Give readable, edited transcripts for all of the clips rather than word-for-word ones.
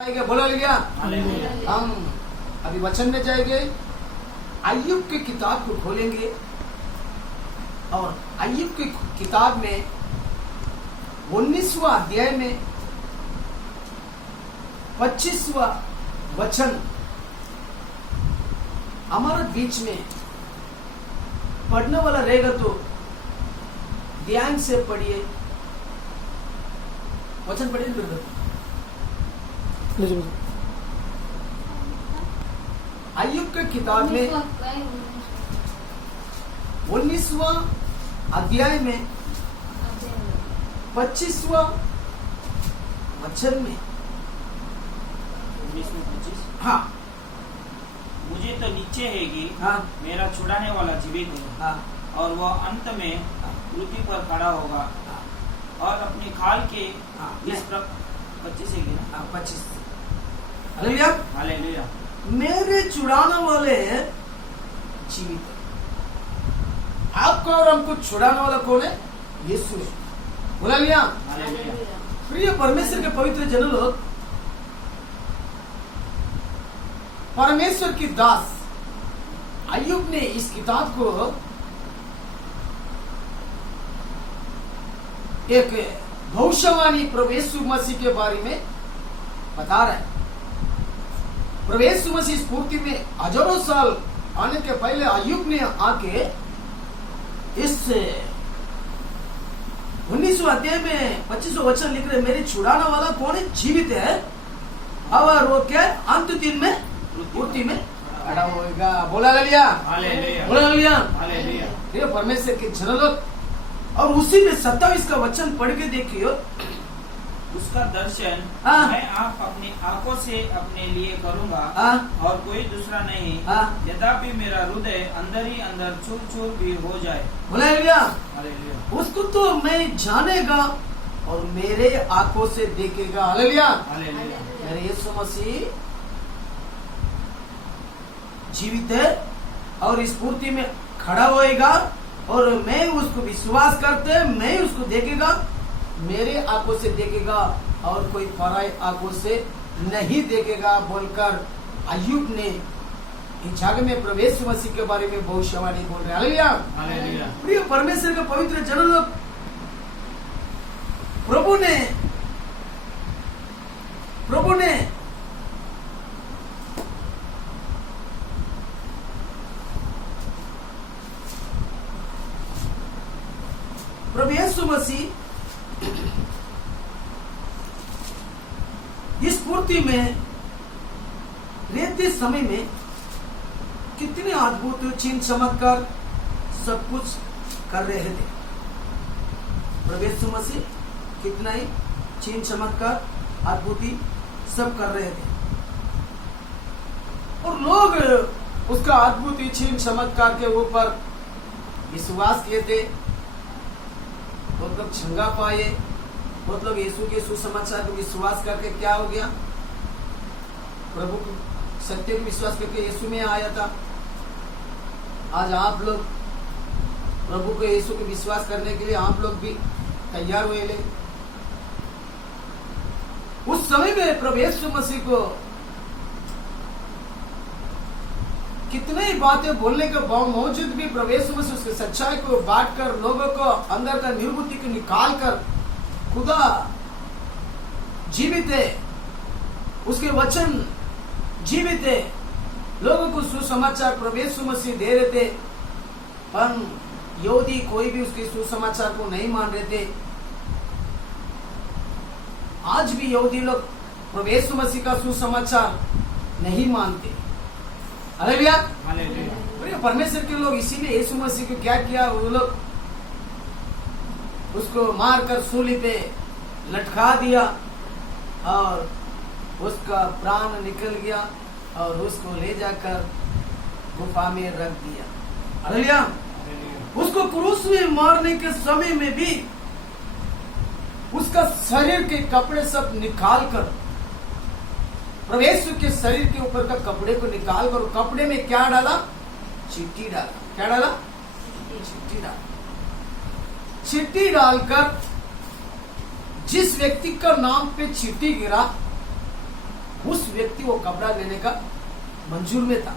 बोला लिया। हम अभी वचन में जाएंगे, अय्यूब की किताब को खोलेंगे और अय्यूब की किताब में 19वां अध्याय में 25वां वचन हमारे बीच में पढ़ने वाला रहेगा तो ध्यान से पढ़िए। वचन पढ़िए बिल्कुल। अय्यूब की किताब में 19वां अध्याय में 25वां वचन में 19:25। हाँ, मुझे तो निश्चय है कि हाँ, मेरा छुड़ाने वाला जीवित है हाँ, और वह अंत में पृथ्वी पर खड़ा होगा और अपने खाल के इस 25 है क्या? 25। हालेलुया। हालेलुया। मेरे छुड़ाने वाले जीवित है। आपको और हमको छुड़ाने वाला कौन है? यीशु है। बोला लिया। हालेलुया। प्रिय परमेश्वर के पवित्र जन लोग, परमेश्वर की दास अय्यूब ने इस किताब को एक भविष्यवाणी प्रभु यीशु मसीह के बारे में बता रहा है। प्रभु यीशु मसीह स्फूर्ति में हजारों साल आने के पहले अय्यूब ने आके इस 19वां अध्याय में 25वां वचन लिख रहे, मेरे छुड़ाने वाला कौन है? जीवित है और वो क्या है? अंत दिन में पूर्ति में खड़ा होगा। बोला लिया। हालेलुया। बोला लिया। हालेलुया। ये परमेश्वर के जन लोग, और उसी में 27 का वचन पढ़ के देखियो। उसका दर्शन हाँ। मैं आप अपनी आंखों से अपने लिए करूंगा हाँ। और कोई दूसरा नहीं। हाँ। यद्यपि मेरा हृदय अंदर ही अंदर चूर चूर भी हो जाए। बोला लिया। हालेलुया। उसको तो मैं जानेगा और मेरे आंखों से देखेगा। हालेलुया। हालेलुया। मेरे यीशु मसीह जीवित है और इस पूर्ति में खड़ा होएगा और मैं उसको विश्वास करते, मैं उसको देखेगा, मेरे आंखों से देखेगा और कोई पराई आंखों से नहीं देखेगा बोलकर अय्यूब ने इस जगह में प्रभु यीशु मसीह के बारे में भविष्यवाणी बोल रहे। हालेलुया। हालेलुया। प्रिय परमेश्वर के पवित्र जन लोग, प्रभु ने प्रभु यीशु मसीह इस पूर्ति में रहते समय में कितने अद्भुत चिन्ह चमत्कार सब कुछ कर रहे थे। प्रभु यीशु मसीह कितना ही चिन्ह चमत्कार अद्भुति सब कर रहे थे और लोग उसका अद्भुत चिन्ह चमत्कार के ऊपर विश्वास किए थे। बहुत लोग छंगा पाए, बहुत लोग यीशु के सुसमाचार को विश्वास करके क्या हो गया? प्रभु को सत्य को विश्वास करके यीशु में आया था। आज आप लोग प्रभु को यीशु को विश्वास करने के लिए आप लोग भी तैयार हुए ले। उस समय में प्रभु यीशु मसीह को कितने ही बातें बोलने के बावजूद भी प्रभु यीशु मसीह उसके सच्चाई को बांटकर लोगों को अंदर का निर्बुद्धि को निकाल कर खुदा जीवित है, उसके वचन जीवित है, लोगों को सुसमाचार प्रभु यीशु मसीह दे रहे थे। पर यहूदी कोई भी उसके सुसमाचार को नहीं मान रहे थे। आज भी यहूदी लोग प्रभु यीशु मसीह का सुसमाचार नहीं मानते। हालेलुया। हालेलुया। परमेश्वर के लोग इसीलिए यीशु मसीह को क्या किया? वो लोग उसको मारकर सूली पे लटका दिया और उसका प्राण निकल गया और उसको ले जाकर गुफा में रख दिया। हालेलुया। उसको क्रूस में मारने के समय में भी उसका शरीर के कपड़े सब निकाल कर, प्रभु यीशु के शरीर के ऊपर का कपड़े को निकाल कर कपड़े में क्या डाला? चिट्ठी डाला। क्या डाला? चिट्ठी डाला। चिट्ठी डालकर जिस व्यक्ति का नाम पे चिट्ठी गिरा व्यक्ति वो कपड़ा लेने का मंजूर में था।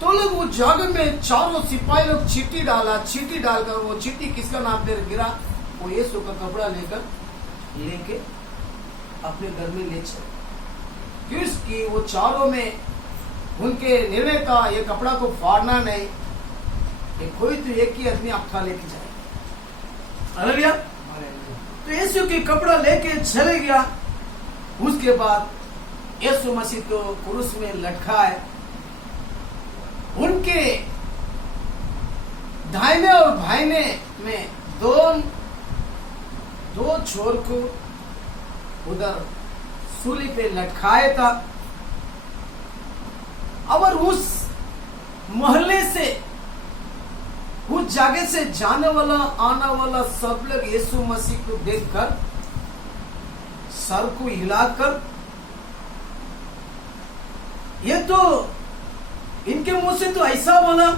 तो लोग वो जगह में चारों सिपाही लोग चीटी डालकर वो चीटी किसका नाम पे गिरा, वो यीशु का कपड़ा लेके अपने घर में ले चले, क्योंकि वो चारों में उनके निर्णय था ये कपड़ा को फाड़ना नहीं, ये कोई तो एक ही आदमी अक्खा लेके जाए। हालेलुया। तो यीशु के कपड़ा लेके चले गया। उसके बाद यीशु मसीह तो क्रूस में लटकाए, उनके दाहिने और बाएं में दो छोर को उधर सूली पे लटकाया था। और उस मोहल्ले से, उस जगह से जाने वाला आने वाला सब लोग यीशु मसीह को देखकर सर को हिलाकर, ये तो इनके मुंह से तो ऐसा बोला,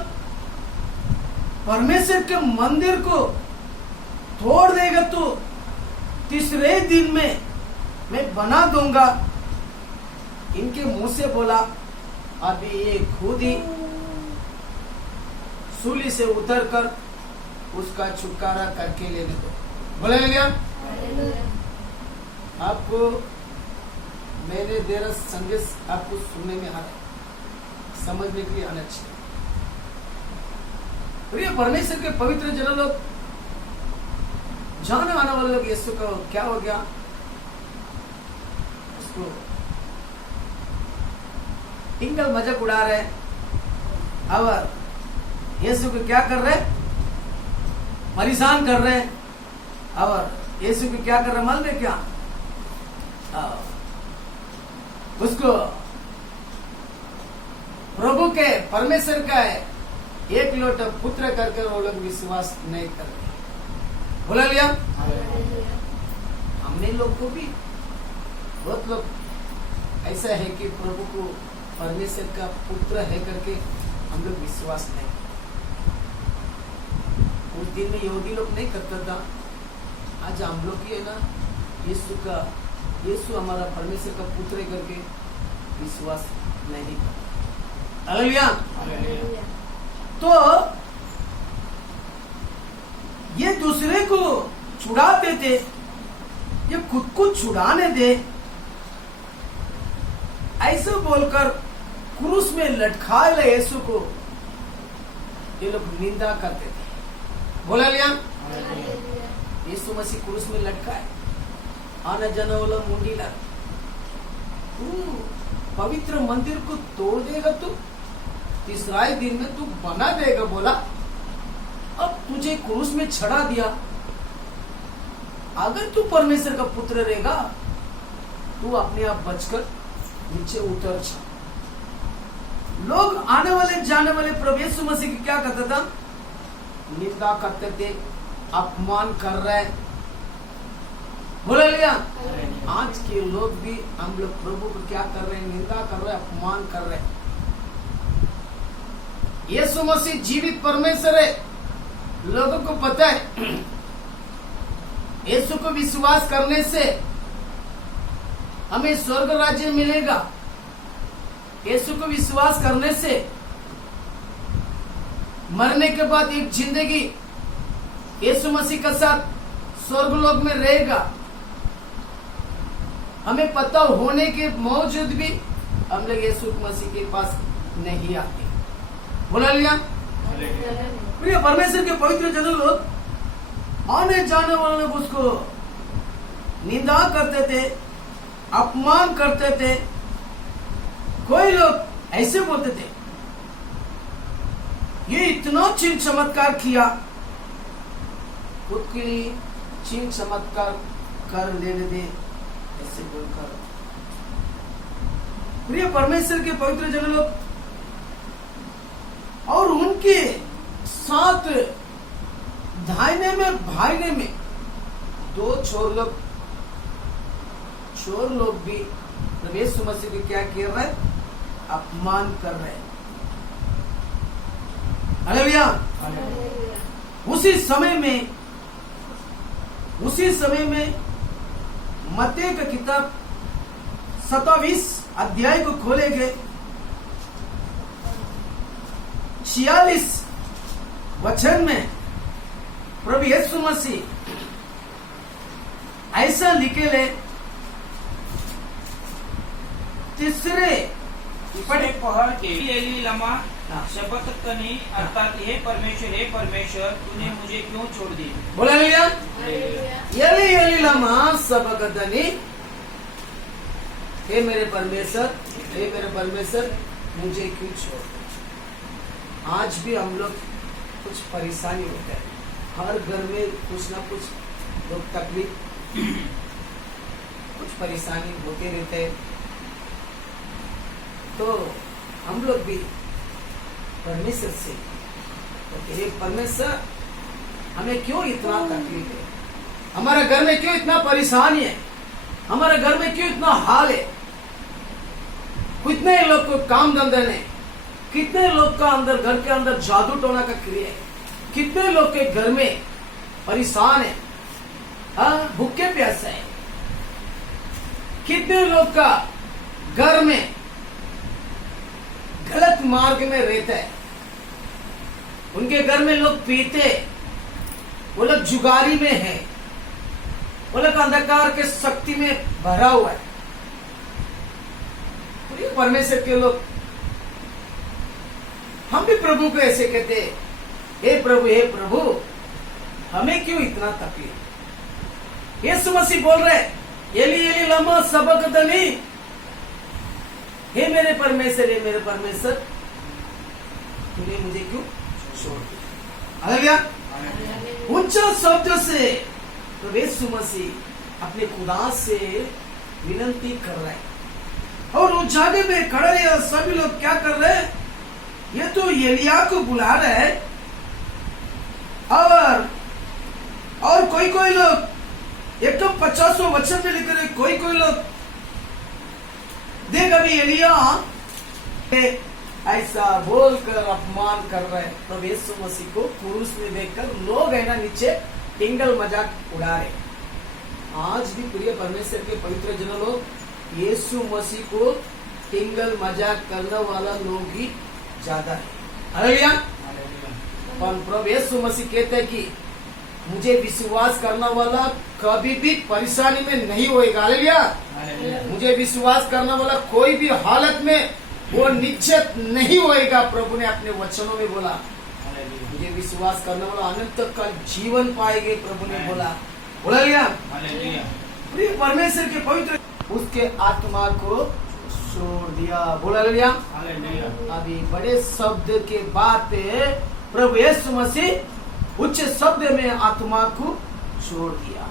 परमेश्वर के मंदिर को तोड़ देगा तो तीसरे दिन में मैं बना दूंगा। इनके मुंह से बोला, अभी ये खुद ही सूली से उतरकर उसका छुटकारा करके लेने दो। बोले लिया आपको मैंने देर संदेश आपको सुनने में आ रहा है, समझने के लिए आना चाहिए। प्रिय परमेश्वर के पवित्र जन लोग, जाने आने वाले लोग यीशु का क्या हो गया, उसको टिंगल मजाक उड़ा रहे और यीशु को क्या कर रहे, परेशान कर रहे। और यीशु को क्या कर रहे मालूम है क्या, उसको प्रभु के परमेश्वर का एक लोटा पुत्र करके वो लोग विश्वास नहीं करते। बोला लिया। हमने लोग को भी बहुत लोग ऐसा है कि प्रभु को परमेश्वर का पुत्र है करके हम लोग विश्वास नहीं। उस दिन में यहूदी लोग नहीं करता था, आज हम लोग ही है ना यीशु हमारा परमेश्वर का पुत्र है करके विश्वास नहीं करता। हालेलुया। तो ये दूसरे को छुड़ाते थे, ये खुद को छुड़ाने दे ऐसा बोलकर क्रूस में लटकाए ले यीशु को ये लोग निंदा करते थे। बोला लिया। यीशु मसीह क्रूस में लटकाए, आना जाना वाला मुंडीला, तू पवित्र मंदिर को तोड़ देगा, तू तीसरा दिन में तू बना देगा। बोला अब तुझे क्रूस में चढ़ा दिया, अगर तू परमेश्वर का पुत्र रहेगा तू अपने आप बचकर नीचे उतर जा। लोग आने वाले जाने वाले प्रभु यीशु मसीह की क्या करता था, निंदा करते थे, अपमान कर रहे। बोला लिया। आज के लोग भी हम लोग प्रभु को क्या कर रहे हैं, निंदा कर रहे, अपमान कर रहे। यीशु मसीह जीवित परमेश्वर है, लोगों को पता है। यीशु को विश्वास करने से हमें स्वर्ग राज्य मिलेगा। यीशु को विश्वास करने से मरने के बाद एक जिंदगी यीशु मसीह के साथ स्वर्ग लोक में रहेगा। हमें पता होने के बावजूद भी हम लोग यीशु मसीह के पास नहीं आते। बोला लिया। प्रिय परमेश्वर के पवित्र जन लोग, आने जाने वाले लोग उसको निंदा करते थे, अपमान करते थे। कोई लोग ऐसे बोलते थे, ये इतना चिन्ह चमत्कार किया, खुद के लिए चिन्ह चमत्कार कर लेने दे, ऐसे बोलकर। प्रिय परमेश्वर के पवित्र जन लोग, और उनके साथ दाहिने में बाएं में दो चोर लोग भी प्रभु यीशु मसीह को क्या कर रहे, अपमान कर रहे। हालेलुया। उसी समय में मत्ती का किताब 27 अध्याय को खोलेंगे, 46 वचन में प्रभु यीशु मसीह ऐसा लिखे ले, तीसरे इसने पहर के एली लमा शबक्तनी, अर्थात हे परमेश्वर तूने मुझे क्यों छोड़ दी। बोला लिया, एली एली लमा शबक्तनी, हे मेरे परमेश्वर मुझे क्यों छोड़ दी। आज भी हम लोग कुछ परेशानी होता है, हर घर में कुछ ना कुछ दुख तकलीफ कुछ परेशानी होते रहते हैं। तो हम लोग भी परमेश्वर से तो हे परमेश्वर हमें क्यों इतना तकलीफ है, हमारे घर में क्यों इतना परेशानी है, हमारे घर में क्यों इतना हाल है। कितने लोग को काम धंधे नहीं, कितने लोग का अंदर घर के अंदर जादू टोना का क्रिया है, कितने लोग के घर में परेशान है, भूखे प्यासे है, कितने लोग का घर में गलत मार्ग में रहता है, उनके घर में लोग पीते, वो लोग जुगारी में है, वो लोग अंधकार के शक्ति में भरा हुआ है। तो ये परमेश्वर के लोग, हम भी प्रभु को ऐसे कहते, हे प्रभु हमें क्यों इतना तकलीफ। यीशु मसीह बोल रहे, एली एली लमा शबक्तनी, हे मेरे परमेश्वर तूने मुझे क्यों छोड़ दिया। हालेलुया। ऊंचा शब्द से तो यीशु मसीह अपने खुदा से विनती कर रहे हैं, और उस जगह में खड़े हैं सभी लोग क्या कर रहे हैं, ये तो एलिया को बुला रहे हैं, और कोई लोग 150 वचन में लिख रहे, कोई लोग देख अभी एलिया ऐसा बोलकर अपमान कर रहे हैं। तो यीशु मसीह को क्रूस में देखकर लोग है ना नीचे टिंगल मजाक उड़ा रहे। आज भी प्रिय परमेश्वर के पवित्र जन लोग यीशु मसीह को टिंगल मजाक करने वाला लोग ही ज्यादा है। हालेलुया। प्रभु यीशु मसीह कहते हैं कि मुझे विश्वास करने वाला कभी भी परेशानी में नहीं होएगा। हालेलुया। मुझे विश्वास करने वाला कोई भी हालत में वो निश्चित नहीं होएगा। प्रभु ने अपने वचनों में बोला, मुझे विश्वास करने वाला अनंत का जीवन पाएंगे। प्रभु ने बोला, प्रिय परमेश्वर के पवित्र उसके आत्मा को छोड़ दिया। बोला लिया। अभी बड़े शब्द के बाद प्रभु यीशु मसीह उच्च शब्द में आत्मा को छोड़ दिया।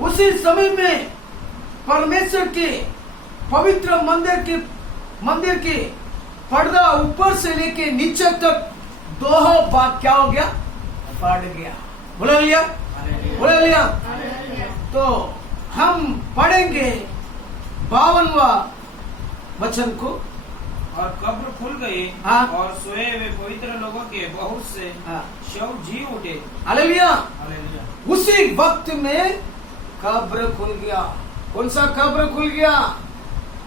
उसी समय में परमेश्वर के पवित्र मंदिर के पर्दा ऊपर से लेके नीचे तक दो भाग क्या हो गया, फट गया। बोला लिया, बोला लिया। तो हम पढ़ेंगे 52वां वचन को। और कब्र खुल गई, हाँ। और सोए हुए पवित्र लोगों के बहुत से हाँ। शव जी उठे। हालेलुया। हालेलुया। उसी वक्त में कब्र खुल गया। कौन सा कब्र खुल गया?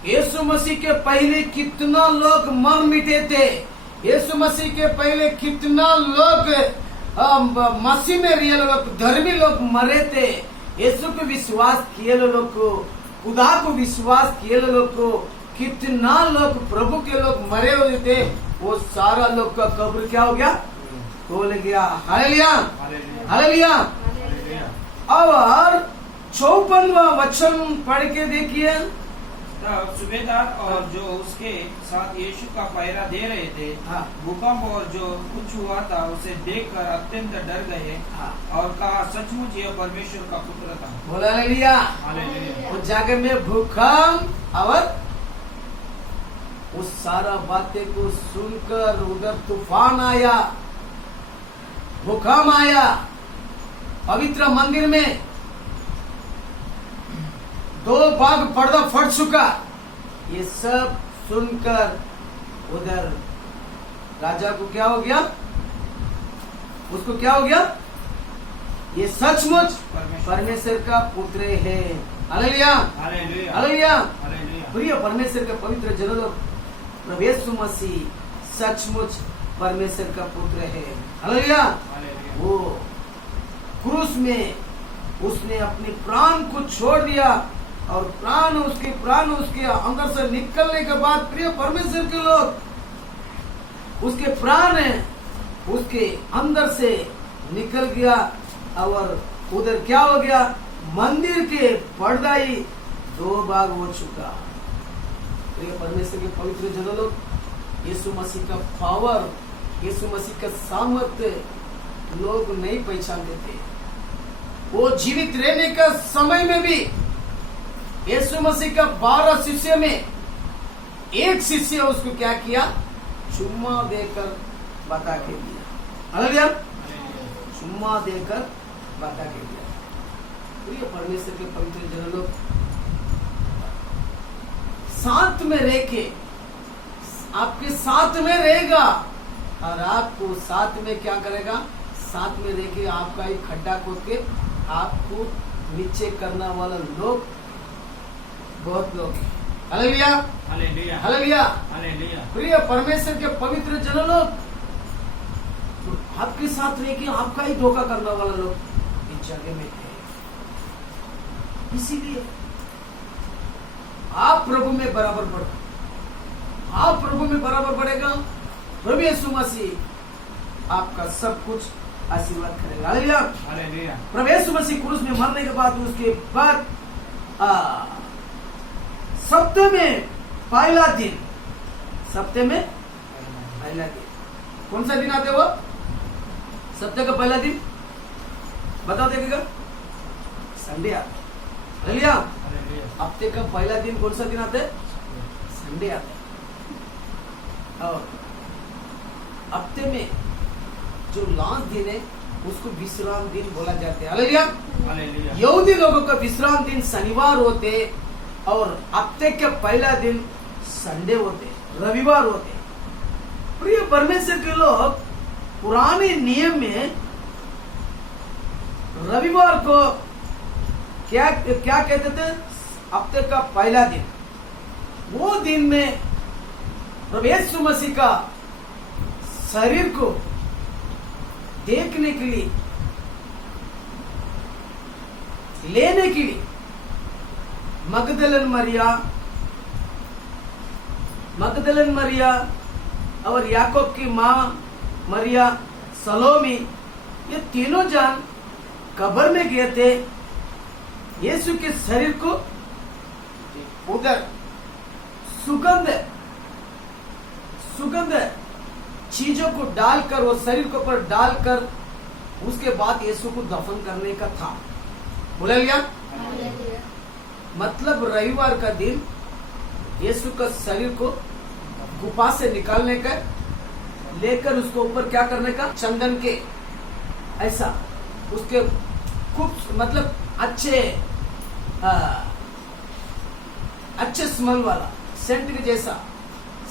यीशु मसीह के पहले कितना लोग मर मिटे थे। यीशु मसीह के पहले कितना लोग मसीह में रियल लोग, धर्मी लोग मरे थे। यीशु को विश्वास किए लोग को, खुदा को विश्वास किए लोग को, कितना लोग प्रभु के लोग मरे हुए थे। वो सारा लोग का कब्र क्या हो गया, खोल गया। Hallelujah, hallelujah. और 54वां वचन पढ़ के देखिए। तब सूबेदार और जो उसके साथ यीशु का पहरा दे रहे थे, हाँ। भूकंप और जो कुछ हुआ था उसे देखकर अत्यंत डर गए, हाँ। और कहा, सचमुच यह परमेश्वर का पुत्र था। बोला हालेलुया। हालेलुया। उस जगह में भूकंप और उस सारा बातें को सुनकर उधर तूफान आया, भूकंप आया, पवित्र मंदिर में 2 भाग पर्दा फट चुका। ये सब सुनकर उधर राजा को क्या हो गया, उसको क्या हो गया, ये सचमुच परमेश्वर का पुत्र है। Hallelujah, hallelujah, hallelujah. हालेलुया। प्रिय परमेश्वर के पवित्र जनों, प्रभु यीशु मसीह सचमुच परमेश्वर का पुत्र है। हालेलुया। हालेलुया। वो क्रूस में उसने अपने प्राण को छोड़ दिया और प्राण उसके अंदर से निकलने के बाद प्रिय परमेश्वर के लोग, उसके प्राण उसके अंदर से निकल गया और उधर क्या हो गया, मंदिर के पर्दा ही 2 भाग हो चुका। प्रिय परमेश्वर के पवित्र जनों लोग, यीशु मसीह का पावर, यीशु मसीह का सामर्थ्य लोग नहीं पहचानते थे। वो जीवित रहने का समय में भी यीशु मसीह का 12 शिष्य में एक शिष्य उसको क्या किया, चुम्मा देकर बता के दिया। हालेलुया, चुम्मा देकर बता के दिया। प्रिय परमेश्वर के पवित्र जन लोग, साथ में रह के आपके साथ में रहेगा और आपको साथ में क्या करेगा, साथ में रह के आपका एक खड्डा खोद के आपको नीचे करने वाला लोग बहुत लोग हैं। Hallelujah, hallelujah, hallelujah, hallelujah. प्रिय परमेश्वर के पवित्र जन लोग, तो आपके साथ रह के आपका ही धोखा करने वाला लोग इस जगह में थे। इसीलिए आप प्रभु में बराबर बढ़ो, आप प्रभु में बराबर बढ़ेगा, प्रभु यीशु मसीह आपका सब कुछ आशीर्वाद करेगा। Hallelujah, hallelujah. प्रभु यीशु मसीह क्रूस में मरने के बाद उसके बाद सप्ताह में पहला दिन, सप्ताह में पहला दिन कौन सा दिन आते वो, सप्ताह का पहला दिन बता देगा, संडे आता। Hallelujah, hallelujah. हफ्ते का पहला दिन कौन सा दिन आता है, संडे आता है। और हफ्ते में जो लास्ट दिन है उसको विश्राम दिन बोला जाता है। Hallelujah, hallelujah. यहूदी लोगों का विश्राम दिन शनिवार होते और हफ्ते के पहला दिन संडे होते, रविवार होते। प्रिय परमेश्वर के लोग, पुराने नियम में रविवार को क्या क्या कहते थे, हफ्ते का पहला दिन। वो दिन में प्रभु यीशु मसीह का शरीर को देखने के लिए, लेने के लिए मगदलन मरिया और याकूब की माँ मरिया, सलोमी, ये तीनों जन कब्र में गए थे। यीशु के शरीर को उधर सुगंध चीजों को डालकर, वो शरीर के ऊपर डालकर, उसके बाद यीशु को दफन करने का था। बोला लिया, मतलब रविवार का दिन यीशु का शरीर को गुफा से निकालने का, लेकर उसको ऊपर क्या करने का, चंदन के ऐसा उसके खूब मतलब अच्छे स्मेल वाला सेंट के जैसा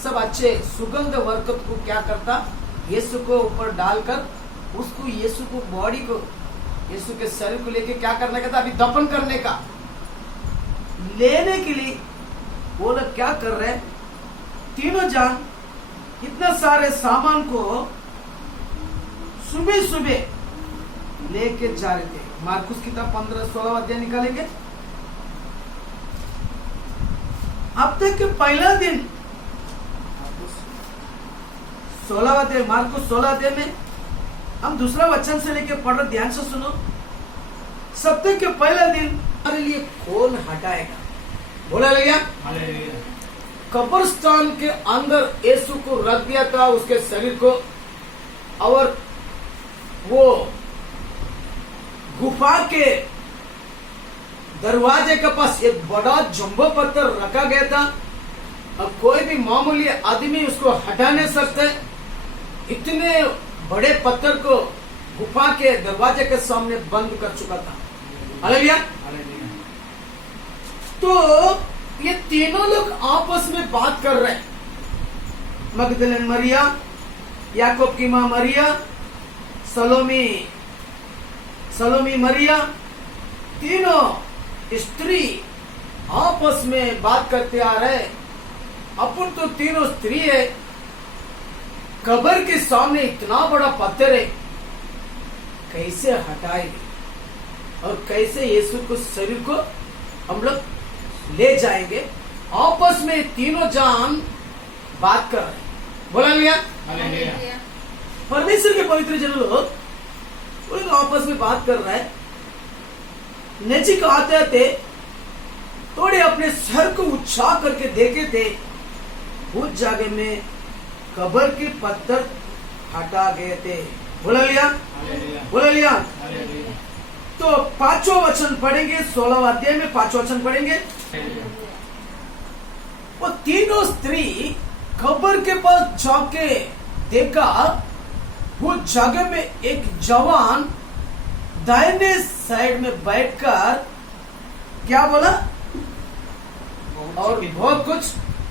सब अच्छे सुगंध वर्कत को क्या करता, यीशु को ऊपर डालकर उसको, यीशु को बॉडी को, यीशु के शरीर को लेके क्या करने का था, अभी दफन करने का। लेने के लिए वो लोग क्या कर रहे, तीनों जन इतना सारे सामान को सुबह सुबह लेके जा रहे थे। मार्कुस किताब 15-16 अध्याय निकालेंगे। हफ्ते के पहला दिन 16 अध्याय, मार्कुस 16 अध्याय में हम दूसरा वचन से लेके पढ़ रहे, ध्यान से सुनो। सप्ताह के पहला दिन हमारे लिए कौन हटाएगा, बोला गया। कब्रिस्तान के अंदर यीशु को रख दिया था, उसके शरीर को, और वो गुफा के दरवाजे के पास एक बड़ा जंबो पत्थर रखा गया था। अब कोई भी मामूली आदमी उसको हटा नहीं सकते, इतने बड़े पत्थर को गुफा के दरवाजे के सामने बंद कर चुका था। हालेलुया। तो ये तीनों लोग आपस में बात कर रहे हैं। मगदलन मरिया, याकूब की मां मरिया, सलोमी मरिया, तीनों स्त्री आपस में बात करते आ रहे, अपन तो तीनों स्त्री है, कब्र के सामने इतना बड़ा पत्थर है, कैसे हटाएंगे और कैसे यीशु को शरीर को हम लोग ले जाएंगे। आपस में तीनों जान बात कर रहे, बोला लिया। परमेश्वर के पवित्र जन लोग वो लोग आपस में बात कर रहे हैं। नजीक आते आते थोड़े अपने सर को उछा करके देखे थे, उस जगह में कब्र के पत्थर हटा गए थे। बोला लिया, बोला लिया। तो 5वां वचन पढ़ेंगे, 16वां अध्याय में 5वां वचन पढ़ेंगे। वो तीनों स्त्री कब्र के पास जाके देखा, वो जगह में एक जवान दाहिने साइड में बैठकर क्या बोला, और बहुत कुछ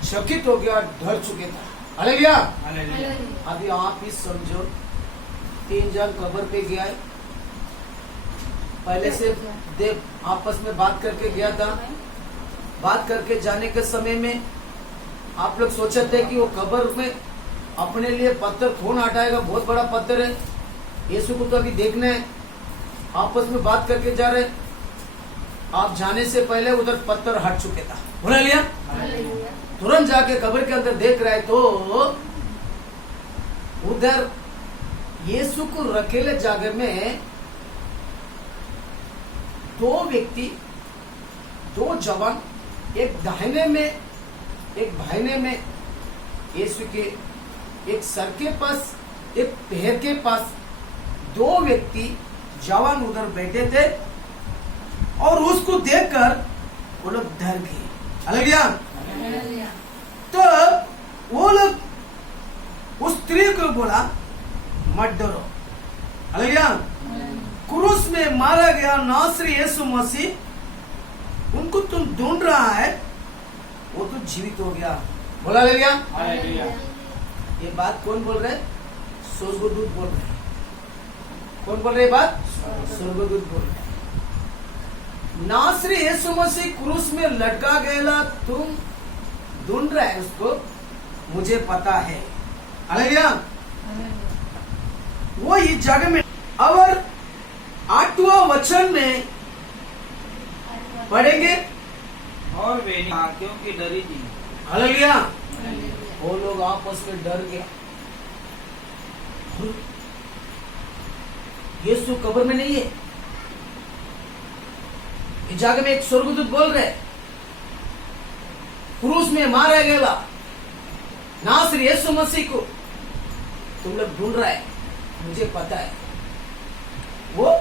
चकित हो गया, डर चुके था। हालेलुया। अभी आप ही समझो, 3 जन कब्र पे गया है, पहले से देव आपस में बात करके गया था। बात करके जाने के समय में आप लोग सोचे थे कि वो कब्र में अपने लिए पत्थर कौन हटाएगा, बहुत बड़ा पत्थर है, यीशु को तो अभी देखना है। आपस में बात करके जा रहे, आप जाने से पहले उधर पत्थर हट चुके था। बोला लिया। तुरंत जाके कब्र के अंदर देख रहे तो उधर यीशु को रखेले जगह में 2 व्यक्ति, 2 जवान, एक दाहिने में एक बाहिने में, यीशु के एक सर के पास एक पैर के पास 2 व्यक्ति जवान उधर बैठे थे, और उसको देखकर वो लोग डर गए। हालेलुया। तो वो लोग उस स्त्री को बोला, मत डरो। हालेलुया। क्रूस में मारा गया नासरी यीशु मसीह, उनको तुम ढूंढ रहा है, वो तो जीवित हो गया। बोला हालेलुया। ये बात कौन बोल रहे? स्वर्गदूत बोल रहे। कौन बोल रहे बात? स्वर्गदूत बोल रहे। नासरी यीशु मसीह क्रूस में लटका गया, तुम ढूंढ रहे है उसको, मुझे पता है। हालेलुया। वो इस जगह में, और 8वां वचन में पढ़ेंगे, और वे क्योंकि डरी थी। हालेलुया। वो लोग आपस में डर गया, यीशु कब्र में नहीं है। इस जगह में एक स्वर्गदूत बोल रहे, क्रूस में मारा गया नासरी यीशु मसीह को तुम लोग ढूंढ रहा है, मुझे पता है वो